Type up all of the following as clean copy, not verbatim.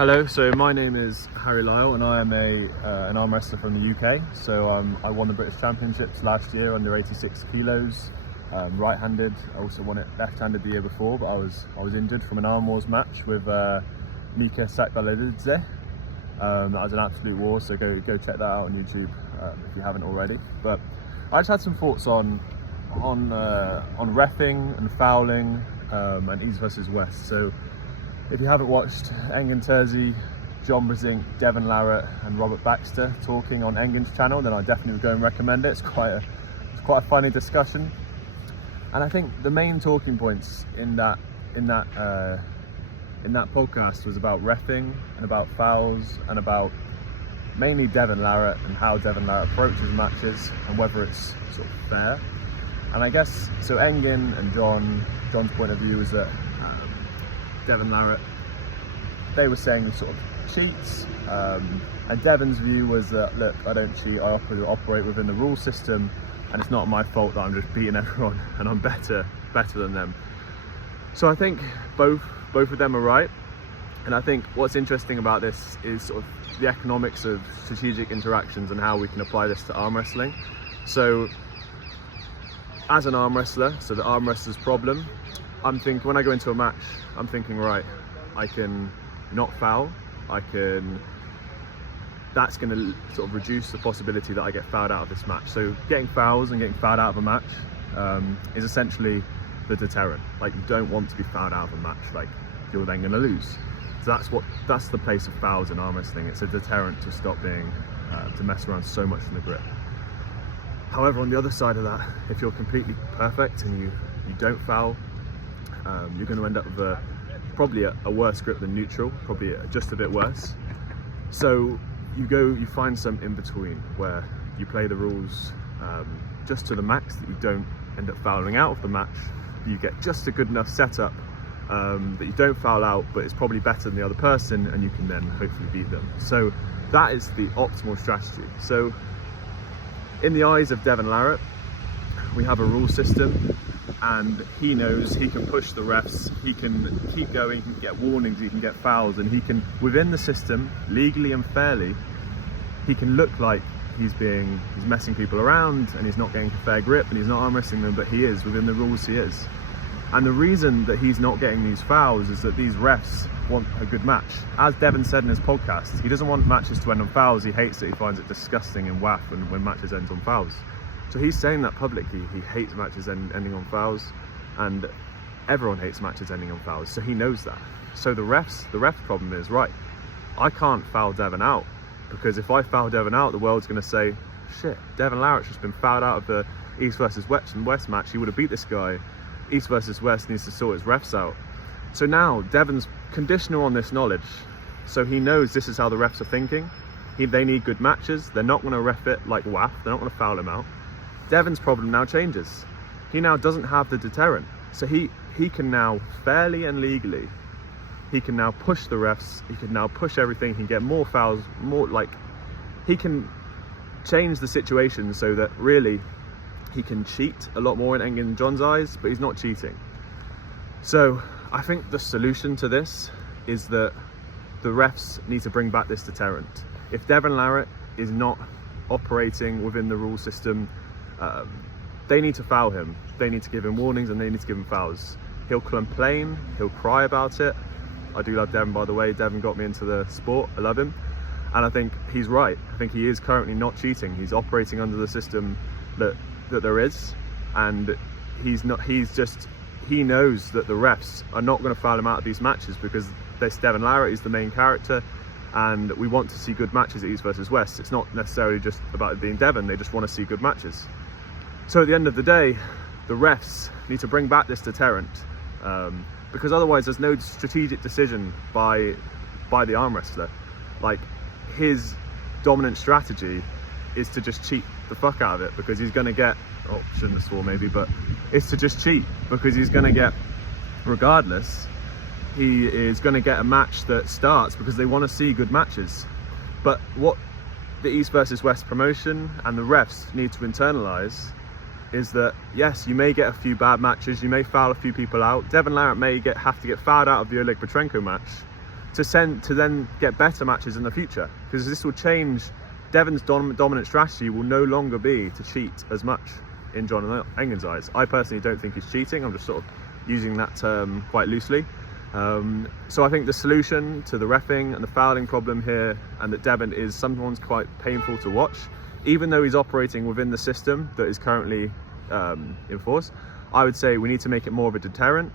Hello, so my name is Harry Lyle and I am an arm wrestler from the UK. So I won the British Championships last year under 86 kilos, right-handed. I also won it left-handed the year before, but I was injured from an arm wars match with Mika Sakbaladze. That was an absolute war, so go check that out on YouTube if you haven't already. But I just had some thoughts on reffing and fouling and East versus West. So if you haven't watched Engin Terzi, John Brezink, Devon Larratt and Robert Baxter talking on Engin's channel, then I definitely would go and recommend it. It's quite a funny discussion. And I think the main talking points in that podcast was about reffing and about fouls and about mainly Devon Larratt and how Devon Larratt approaches matches and whether it's sort of fair. And I guess, so Engin and John's point of view is that Devon Larratt, they were saying he sort of cheats, and Devon's view was that, look, I don't cheat, I operate within the rule system and it's not my fault that I'm just beating everyone and I'm better than them. So I think both of them are right, and I think what's interesting about this is sort of the economics of strategic interactions and how we can apply this to arm wrestling. So as an arm wrestler, so the arm wrestler's problem, I'm thinking, when I go into a match, I'm thinking, right, I can not foul, that's going to sort of reduce the possibility that I get fouled out of this match. So getting fouls and getting fouled out of a match is essentially the deterrent. Like, you don't want to be fouled out of a match, like you're then going to lose. So that's the place of fouls in arm wrestling. It's a deterrent to stop being, to mess around so much in the grip. However, on the other side of that, if you're completely perfect and you don't foul, you're going to end up with probably a worse grip than neutral, probably just a bit worse. So you find some in between where you play the rules just to the max, that you don't end up fouling out of the match. You get just a good enough setup that you don't foul out, but it's probably better than the other person, and you can then hopefully beat them. So that is the optimal strategy. So in the eyes of Devon Larratt, we have a rule system, and he knows he can push the refs, he can keep going, he can get warnings, he can get fouls, and he can, within the system, legally and fairly, he can look like he's messing people around and he's not getting a fair grip and he's not arm wrestling them, but he is, within the rules he is. And the reason that he's not getting these fouls is that these refs want a good match. As Devon said in his podcast, he doesn't want matches to end on fouls, he hates it, he finds it disgusting and waff when matches end on fouls. So he's saying that publicly. He hates matches ending on fouls, and everyone hates matches ending on fouls, so he knows that. So the ref's problem is, right, I can't foul Devon out, because if I foul Devon out, the world's going to say, shit, Devon Larratt's just been fouled out of the East versus West match, he would have beat this guy. East versus West needs to sort his refs out. So now Devon's conditional on this knowledge, so he knows this is how the refs are thinking. They need good matches, they're not going to ref it like waff, they're not going to foul him out. Devon's problem now changes. He now doesn't have the deterrent. So he can now, fairly and legally, he can now push the refs, he can now push everything, he can get more fouls, he can change the situation so that really he can cheat a lot more in Engin and John's eyes, but he's not cheating. So I think the solution to this is that the refs need to bring back this deterrent. If Devon Larratt is not operating within the rule system, they need to foul him, they need to give him warnings, and they need to give him fouls. He'll complain, he'll cry about it. I do love Devon, by the way. Devon got me into the sport, I love him, and I think he's right. I think he is currently not cheating, he's operating under the system that there is, and he knows that the refs are not going to foul him out of these matches, because Devon Larratt is the main character, and we want to see good matches at East versus West. It's not necessarily just about it being Devon, they just want to see good matches. So at the end of the day, the refs need to bring back this deterrent, because otherwise there's no strategic decision by the arm wrestler. Like, his dominant strategy is to just cheat the fuck out of it, because he's going to get, oh, shouldn't have swore maybe, but it's to just cheat, because he's going to get, regardless, he is going to get a match that starts, because they want to see good matches. But what the East versus West promotion and the refs need to internalize is that, yes, you may get a few bad matches, you may foul a few people out. Devon Larratt may have to get fouled out of the Oleg Petrenko match, to then get better matches in the future, because this will change. Devon's dominant strategy will no longer be to cheat as much in John Engen's eyes. I personally don't think he's cheating. I'm just sort of using that term quite loosely. So I think the solution to the reffing and the fouling problem here, and that Devon is sometimes quite painful to watch, even though he's operating within the system that is currently in force, I would say we need to make it more of a deterrent,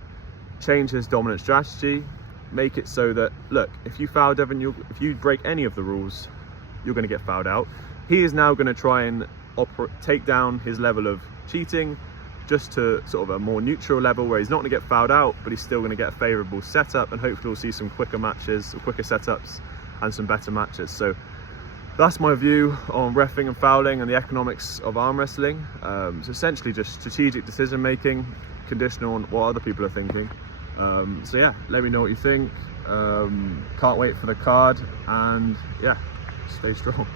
change his dominant strategy, make it so that, look, if you foul Devon, if you break any of the rules, you're going to get fouled out. He is now going to try and take down his level of cheating just to sort of a more neutral level, where he's not going to get fouled out, but he's still going to get a favourable setup, and hopefully we'll see some quicker matches, or quicker setups, and some better matches. So that's my view on reffing and fouling and the economics of arm wrestling. So essentially just strategic decision making, conditional on what other people are thinking. So yeah, let me know what you think. Can't wait for the card, and yeah, stay strong.